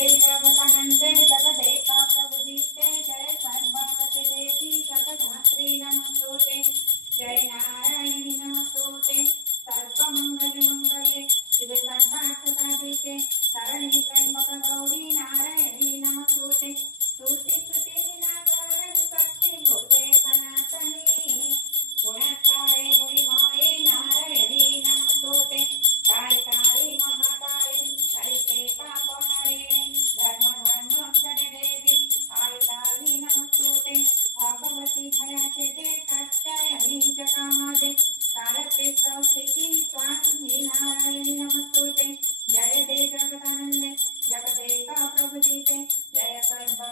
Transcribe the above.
जय जगदानंदे जगदेका प्रभुदीप्ते जय सर्ववते देवी जगधात्री नमस्तुते जय नारायणी नमस्तुते सर्वमंगल मंगले शिव सर्वार्थसाधिके शरण्ये त्र्यंबक गौरी नारायणी नमस्तुते स्तुति स्तुति विनाशाय शक्तिभूते सनातनी गुणकाय गुणिमाये नारायणी नमस्तुते कालिकाली महाकाली कलिते पापहारिणे धर्म देवी कालिकाली नमस्तुते भगवती भयाचिते कात्यायनी च कामादे कारते स्थिति स्वामी नारायणी नमस्तुते जय दे जगदानंदे जगदेका प्रभुदीते जय सर्व